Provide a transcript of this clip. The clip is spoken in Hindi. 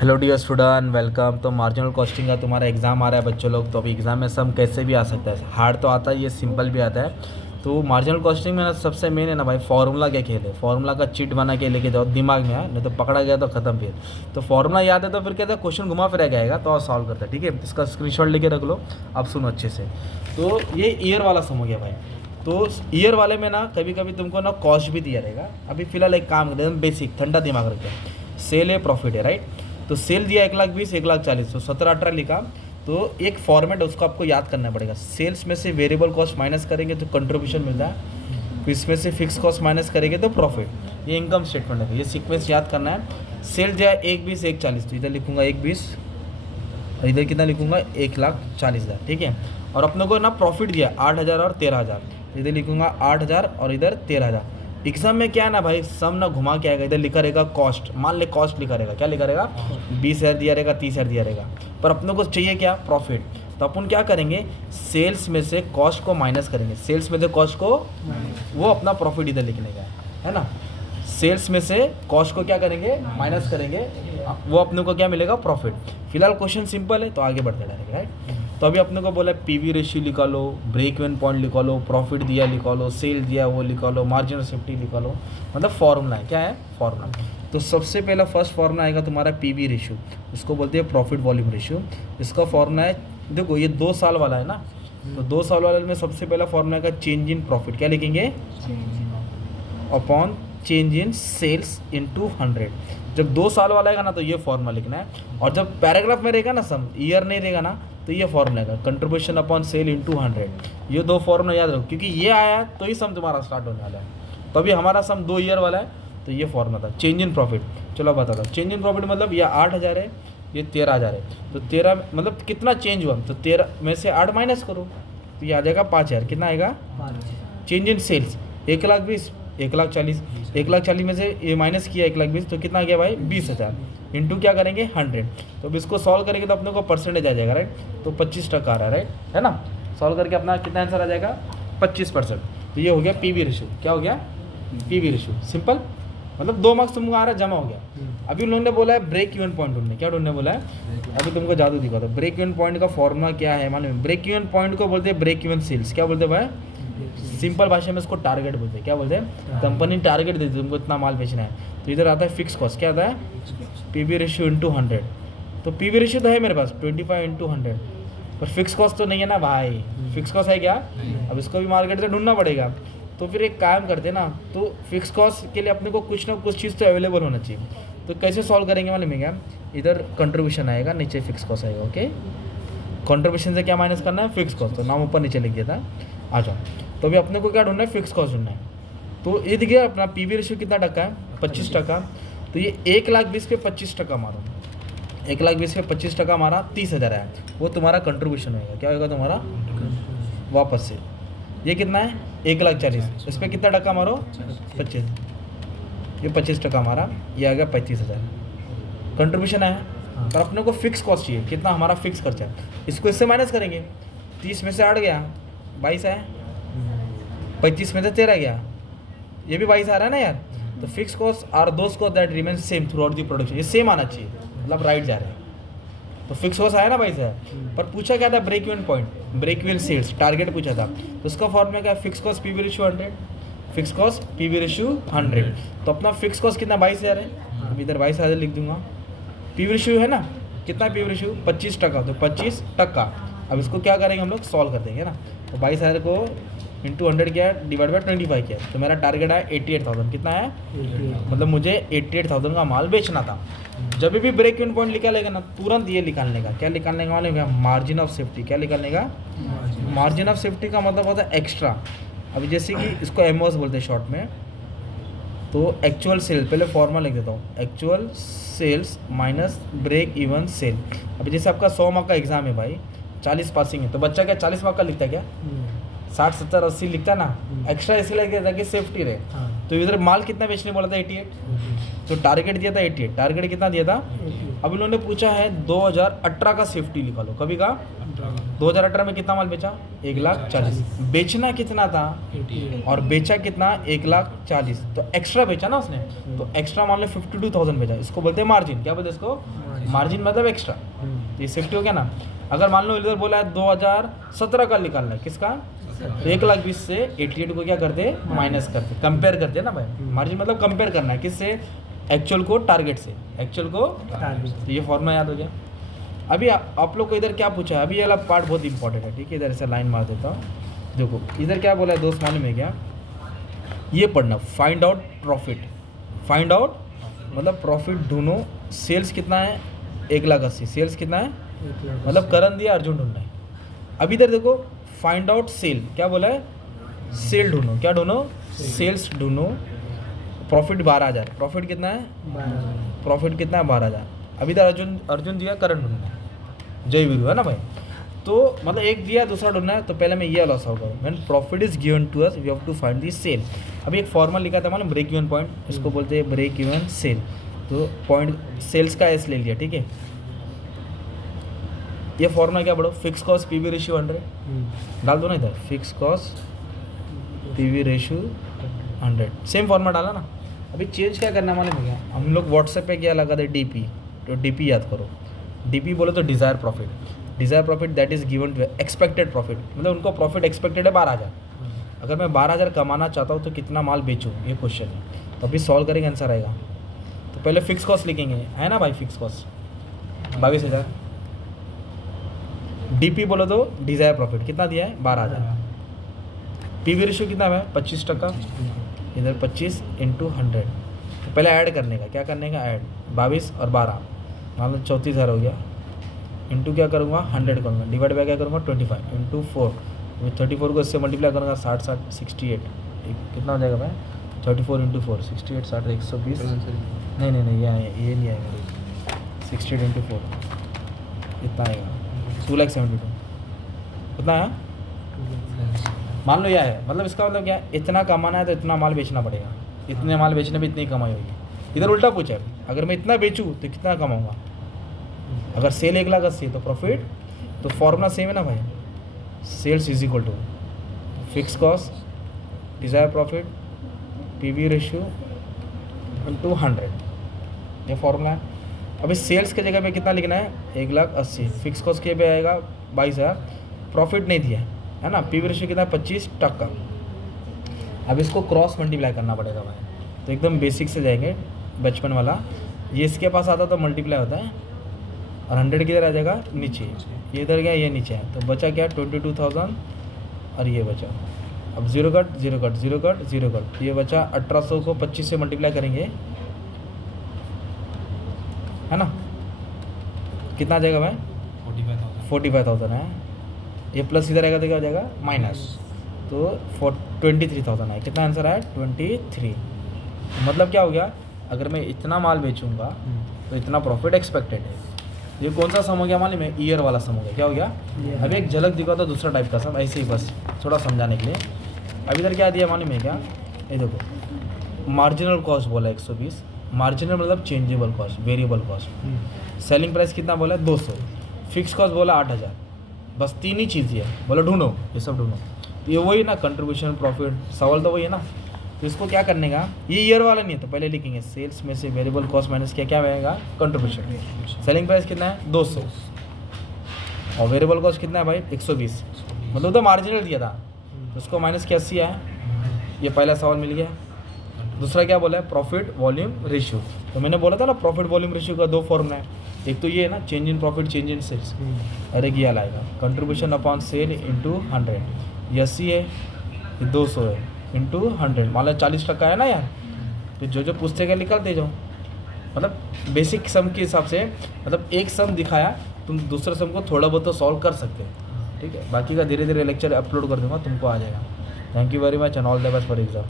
Hello dear student, welcome. तो मार्जिनल कॉस्टिंग का तुम्हारा एग्ज़ाम आ रहा है बच्चों लोग। तो अभी एग्ज़ाम में सम कैसे भी आ सकता है, हार्ड तो आता है, ये सिंपल भी आता है। तो मार्जिनल कॉस्टिंग में ना सबसे मेन है ना भाई, फार्मूला क्या खेल है। फार्मूला का चिट बना के लेके जाओ, दिमाग में है, नहीं तो पकड़ा गया तो ख़त्म फिर। तो फार्मूला याद है तो फिर कहते हैं क्वेश्चन घुमा फिरा जाएगा तो और सॉल्व करता है। ठीक है, इसका स्क्रीनशॉट लेके रख लो। अब सुनो अच्छे से। तो ये ईयर वाला सम हो गया भाई। तो ईयर वाले में ना कभी कभी तुमको ना कॉस्ट भी दिया रहेगा। अभी फिलहाल एक काम करते हैं, बेसिक ठंडा दिमाग रखते हैं। सेल है, प्रॉफिट है, राइट। तो सेल दिया 1,20,000, 1,40,000, तो 17-18 लिखा। तो एक फॉर्मेट है, उसको आपको याद करना पड़ेगा। सेल्स में से वेरिएबल कॉस्ट माइनस करेंगे तो कंट्रीब्यूशन मिलता है, फिर इसमें से फिक्स कॉस्ट माइनस करेंगे तो प्रॉफिट। ये इनकम स्टेटमेंट है, ये सीक्वेंस याद करना है। सेल दिया 1,20,000, 1,40,000, तो इधर लिखूंगा 1,20,000 और इधर कितना लिखूंगा 1,40,000। ठीक है। और अपने को ना प्रॉफिट दिया 8,000 और 13,000, इधर लिखूंगा 8,000 और इधर 13,000। एग्जाम में क्या है ना भाई, सम ना घुमा के आएगा, इधर लिखा रहेगा कॉस्ट। मान ले कॉस्ट लिखा रहेगा, क्या लिखा रहेगा, 20,000 दिया रहेगा, 30,000 दिया रहेगा। पर अपने को चाहिए क्या, प्रॉफिट। तो अपन क्या करेंगे, सेल्स में से कॉस्ट को माइनस करेंगे। सेल्स में से कॉस्ट को, वो अपना प्रॉफिट इधर लिखने का है ना। सेल्स में से कॉस्ट को क्या करेंगे, माइनस करेंगे, वो अपने को क्या मिलेगा, प्रॉफिट। फिलहाल क्वेश्चन सिंपल है तो आगे बढ़ते रहेंगे, राइट। तो अभी अपने को बोला पीवी रेशियो लिखा लो, ब्रेक इवन पॉइंट लिखा लो, प्रॉफिट दिया लिखा लो, सेल दिया वो लिखा लो, मार्जिनल सेफ्टी लिखा लो। मतलब फॉर्मूला है, क्या है, फॉर्मूला। तो सबसे पहला फर्स्ट फॉर्मूला आएगा तुम्हारा पीवी रेशियो, इसको बोलते हैं प्रॉफिट वॉल्यूम रेशियो। इसका फॉर्मूला है, देखो ये 2 साल वाला है ना, तो 2 साल वाले में सबसे पहला फॉर्मूला का चेंज इन प्रॉफिट, क्या लिखेंगे, upon change in sales into 100। जब 2 साल वाला आएगा ना तो ये फॉर्मूला लिखना है। और जब पैराग्राफ में रहेगा ना सम, ईयर नहीं रहेगा ना, तो ये फॉर्मूला है कंट्रीब्यूशन अपॉन सेल इंटू 100। ये 2 फॉर्मूला याद रखो, क्योंकि ये आया तो ही सम तुम्हारा स्टार्ट होने वाला है। तो अभी हमारा सम 2 ईयर वाला है, तो ये फॉर्मूला था चेंज इन प्रॉफिट। चलो बताता हूँ, चेंज इन प्रॉफिट मतलब ये 8,000 है, ये 13,000 है। तो 13 मतलब कितना चेंज हुआ, तो 13 में से 8 माइनस करो तो ये आ जाएगा 5,000। कितना आएगा, चेंज इन सेल्स 1,20,000, 1,40,000, 1,40,000 में से ये माइनस किया 1,20,000, तो कितना गया भाई, 20,000 इंटू क्या करेंगे, 100। तो अब इसको सॉल्व करेंगे तो अपने को परसेंटेज आ जाएगा, राइट। तो 25% आ रहा है, राइट, है ना। सॉल्व करके अपना कितना आंसर आ जाएगा, 25%। तो ये हो गया पीवी रेशियो। क्या हो गया, पीवी रेशियो, सिंपल। मतलब 2 मार्क्स तुमको आ रहा है, जमा हो गया। अभी उन्होंने ने बोला है ब्रेक इवन पॉइंट ढूंढने, क्या ढूंढने बोला है, अभी तुमको जादू दिखा था। ब्रेक इवन पॉइंट का फॉर्मूला क्या है मालूम, ब्रेक इवन पॉइंट को बोलते हैं ब्रेक इवन सेल्स। क्या बोलते हैं भाई, सिंपल भाषा में इसको टारगेट बोलते हैं। क्या बोलते हैं, कंपनी टारगेट देती है तुमको इतना माल बेचना है। तो इधर आता है फिक्स कॉस्ट, क्या आता है, पीवी रेशियो इंटू 100। तो पीवी रेशियो तो है मेरे पास 25 इंटू 100, पर फिक्स कॉस्ट तो नहीं है ना भाई। फिक्स कॉस्ट है क्या, अब इसको भी मार्केट से ढूंढना पड़ेगा। तो फिर एक काम करते हैं ना, तो फिक्स कॉस्ट के लिए अपने को कुछ ना कुछ चीज़ तो अवेलेबल होना चाहिए। तो कैसे सॉल्व करेंगे मालूम है क्या, इधर कंट्रीब्यूशन आएगा, नीचे फिक्स कॉस्ट आएगा। ओके, कंट्रीब्यूशन से क्या माइनस करना है, फिक्स कॉस्ट। तो नाम ऊपर नीचे लिख दिया था, आ जाओ। तो अभी अपने को क्या ढूंढना है, फिक्स कॉस्ट ढूंढना है। तो ये देखिए अपना पीवी रेशियो कितना टका है, 25%। तो ये 1,20,000 पे 25% मारो, 1,20,000 पे 25% मारा, 30,000 है, वो तुम्हारा कंट्रीब्यूशन होगा। क्या होगा तुम्हारा, वापस से ये कितना है, 1,40,000, इस पर कितना टका मारो, 25, ये 25% मारा, ये आ गया 35,000 कंट्रीब्यूशन है। पर अपने को फिक्स कॉस्ट चाहिए, कितना हमारा फिक्स खर्चा है, इसको इससे माइनस करेंगे। 30 में से 8 गया, 22 है, 35 में से 13 गया, ये भी 22 आ रहा है ना यार। तो fix cost are those cost that remain same throughout the production, ये सेम आना चाहिए, मतलब राइट जा रहा है। तो फिक्स कॉस्ट आया ना 22 है, पर पूछा क्या था, break even point, break even sales target पूछा था। तो उसका फॉर्मूला क्या है, fix cost PV ratio 100, fix cost PV ratio 100। तो अपना फिक्स कॉस्ट कितना, 22,000 है, अब इधर 22,000 लिख दूंगा। पीवी रेशियो है ना, कितना पीवी रेशियो, 25%, तो 25%। अब इसको क्या करेंगे हम लोग, सॉल्व कर देंगे ना। तो 22,000 को इंटू 100 किया, डिवाइड बाई 25 किया, तो मेरा टारगेट है 88,000। कितना है, मतलब मुझे 88,000 का माल बेचना था। जब भी ब्रेक इवन पॉइंट निकालेगा ना, तुरंत ये निकालने का, क्या निकालने का मालूम है, मार्जिन ऑफ सेफ्टी। क्या निकालने का, मार्जिन ऑफ सेफ्टी का मतलब होता है एक्स्ट्रा। अभी जैसे कि इसको एमओएस बोलते हैं शॉर्ट में। तो एक्चुअल सेल, पहले फॉर्मूला लिख देता हूँ, actual sales minus break even sale. अभी जैसे आपका 100 मार्क का एग्जाम है भाई, 40 पासिंग है, तो बच्चा क्या 40 मार्क का लिखता है क्या, 60, 70, 80 लिखता ना, एक्स्ट्रा इसलिए लिखता ताकि सेफ्टी रहे। तो इधर माल कितना बेचने बोला था, 88, तो टारगेट दिया था 88, टारगेट कितना दिया था। अब इन्होंने पूछा है 2018 का सेफ्टी लिखा लो, कभी का 2018 में कितना माल बेचा, 1,40,000, बेचना कितना था, और बेचा कितना, 1,40,000, तो एक्स्ट्रा बेचा ना उसने, तो एक्स्ट्रा मान लो 52,000 बेचा। इसको बोलते हैं मार्जिन, क्या बोलते हैं इसको, मार्जिन मतलब एक्स्ट्रा, ये सेफ्टी हो गया ना। अगर मान लो इधर बोला है 2017 का निकालना है, किसका? 1,20,000 से 88 को क्या करते? माइनस करते, कंपेयर करते ना भाई। मार्जिन मतलब कंपेयर करना है, किससे? एक्चुअल को टारगेट से, एक्चुअल को टारगेट। ये फॉर्मूला याद हो गया। अभी आप लोग को इधर क्या पूछा है, अभी ये वाला पार्ट बहुत इंपॉर्टेंट है, ठीक है। इधर से लाइन मार देता हूँ, देखो इधर क्या बोला है दोस्त, मालूम है क्या? ये पढ़ना, find out profit. Find out मतलब प्रॉफिट ढूंढो। सेल्स कितना है? 1,80,000। सेल्स कितना है? मतलब करण दिया, अर्जुन ढूंढना है। अब इधर देखो, फाइंड आउट सेल, क्या बोला है? सेल ढूंढो। क्या ढूंढो? सेल्स ढूंढो। प्रॉफिट 12,000। प्रॉफिट कितना है? 12,000। प्रॉफिट कितना है? 12,000। अभी इधर अर्जुन दिया करण ढूंढना है, जय वीरू है ना भाई। तो मतलब एक दिया, दूसरा ढूंढना है, तो पहले मैं ये लॉस होगा। When profit is given to us we have to find the sale. अभी एक फॉर्मूला लिखा था मालूम, ब्रेक इवन पॉइंट, इसको बोलते हैं ब्रेक इवन सेल। तो पॉइंट सेल्स का एस ले लिया, ठीक है। ये फॉर्मूला क्या पढ़ो, फिक्स कॉस्ट पीवी रेशियो 100 डाल दो ना इधर, fix cost PV ratio 100, same formula डाला ना। अभी चेंज क्या करना मालूम है क्या? हम लोग व्हाट्सएप पे क्या लगा दे, डीपी। तो डीपी याद करो, डीपी बोलो तो desire profit. Desire profit that is given to expected profit, मतलब उनको प्रॉफिट एक्सपेक्टेड है 12,000। अगर मैं 12,000 कमाना चाहता हूँ तो कितना माल बेचूँ, ये क्वेश्चन है। तो अभी सॉल्व करेंगे, आंसर आएगा। तो पहले फिक्स कॉस्ट लिखेंगे, है ना भाई, फिक्स कॉस्ट 22,000। डीपी बोलो तो डिज़ायर प्रॉफिट कितना दिया है? 12,000। पीवी रेशियो कितना है? 25%। इधर 25 इंटू 100। तो पहले ऐड करने का, क्या करने का? ऐड 22 और 12, मान लो 34,000 हो गया। इंटू क्या करूँगा? 100 करूँगा। डिवाइड बाय क्या करूँगा? 25 इंटू 4। 34 को इससे मल्टीप्लाई करूँगा, 60 60 68 कितना हो जाएगा भाई? 34 इंटू 4 68 60 120। नहीं ये नहीं आएगा। 68 इंटू 4 कितना आएगा? 2,72,000 कितना है? मान लो यह है, मतलब इसका मतलब क्या है? इतना कमाना है तो इतना माल बेचना पड़ेगा, इतने माल बेचने में इतनी कमाई होगी। इधर उल्टा पूछा है, अगर मैं इतना बेचूँ तो कितना कमाऊँगा? अगर सेल 1,80,000 तो प्रॉफिट, तो फॉर्मूला सेम है ना भाई, sales is equal to fix cost desire profit PV ratio into 100, ये फॉर्मूला है। अभी सेल्स के जगह पे कितना लिखना है? 1,80,000। फिक्स कॉस्ट के पे आएगा 22,000। प्रॉफिट नहीं दिया है ना। पीवी रेशियो कितना है? 25%। अब इसको क्रॉस मल्टीप्लाई करना पड़ेगा भाई, तो एकदम बेसिक से जाएंगे, बचपन वाला। ये इसके पास आता तो मल्टीप्लाई होता है, और 100 किधर आ जाएगा? नीचे। ये इधर गया, ये नीचे है, तो बचा क्या? 22,000 और ये बचा। अब 0 कट 0 कट 0 कट 0 कट, ये बचा 1,800 को 25 से मल्टीप्लाई करेंगे, है ना। कितना आ जाएगा भाई? 45,000 है। ये प्लस इधर आएगा तो क्या हो जाएगा? माइनस। तो 23,000 है। कितना आंसर आया? 23। मतलब क्या हो गया? अगर मैं इतना माल बेचूंगा तो इतना प्रॉफिट एक्सपेक्टेड है। ये कौन सा सम हो गया मालूम है? ईयर वाला सम हो गया। क्या हो गया? अभी एक झलक दिखा तो दूसरा टाइप का सम, ऐसे ही बस थोड़ा समझाने के लिए। अभी इधर क्या दिया मालूम है क्या? ये देखो, मार्जिनल कॉस्ट बोला 120। मार्जिनल मतलब changeable cost, variable cost. Selling price कितना बोला? 200। फिक्स कॉस्ट बोला 8,000। बस 3 ही चीज़ है, बोला ढूंढो, ये सब ढूंढो। तो ये वही ना, कंट्रीब्यूशन प्रॉफिट, सवाल तो वही है ना। तो इसको क्या करने का? ये ईयर वाला नहीं है, तो पहले लिखेंगे सेल्स में से वेरिएबल कॉस्ट माइनस क्या आएगा? कंट्रीब्यूशन। सेलिंग प्राइस कितना है? 200, और वेरिएबल कॉस्ट कितना है भाई? 120। मतलब तो मार्जिनल दिया था, उसको माइनस क्या 80 है। ये पहला सवाल मिल गया। दूसरा क्या बोला है? Profit volume ratio. तो मैंने बोला था ना, प्रॉफिट वॉल्यूम रेशियो का 2 फॉर्मूला है। एक तो ये है ना, change in profit change in sales, और एक ये लाएगा कंट्रीब्यूशन अपॉन सेल इंटू 100। ये 80 है, ये 200 है, इंटू 100। मान लो 40% है ना यार। तो जो पूछते गए निकालते जाओ, मतलब बेसिक सम के हिसाब से। मतलब एक सम दिखाया, तुम दूसरे सम को थोड़ा बहुत तो सॉल्व कर सकते हो, ठीक है। बाकी का धीरे धीरे लेक्चर अपलोड कर दूंगा, तुमको आ जाएगा। Thank you very much and all the best for exam.